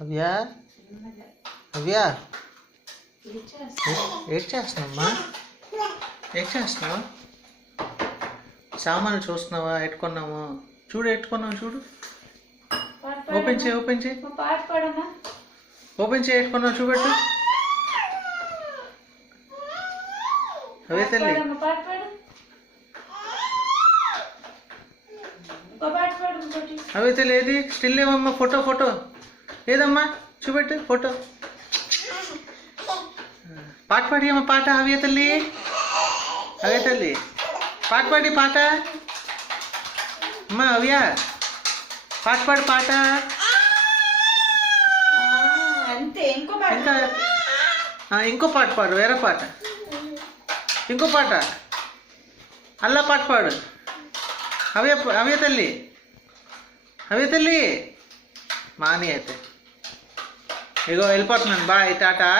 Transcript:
అవ్య అవ్య ఏం చేస్తున్నావమ్మా? ఏం చేస్తున్నావు? సామాన్లు చూస్తున్నావా? ఎట్టుకున్నాము చూడు, ఎట్టుకున్నావు చూడు. ఓపెన్ చేయి, ఓపెన్ చేయి, ఓపెన్ చేయి, ఎట్టుకున్నావు చూపెట్టు. అవే తల్లి, అవే తల్లి. ఏది స్టిల్ ఏమమ్మా? ఫోటో, ఫోటో ఏదమ్మా? చూపెట్టు ఫోటో. పాట పాడి అమ్మ, పాట. అవే తల్లి, అవే తల్లి, పాట పాడి, పాట. అమ్మా అవ్య, పాట పాడు, పాట. ఇంకా ఇంకో పాట పాడు, వేరే పాట, ఇంకో పాట. అల్లా పాట పాడు. అవే అవే తల్లి, అవే తల్లి. మాని అయితే ఇగో వెళ్ళిపోతున్నాను. బాయ్, టాటా.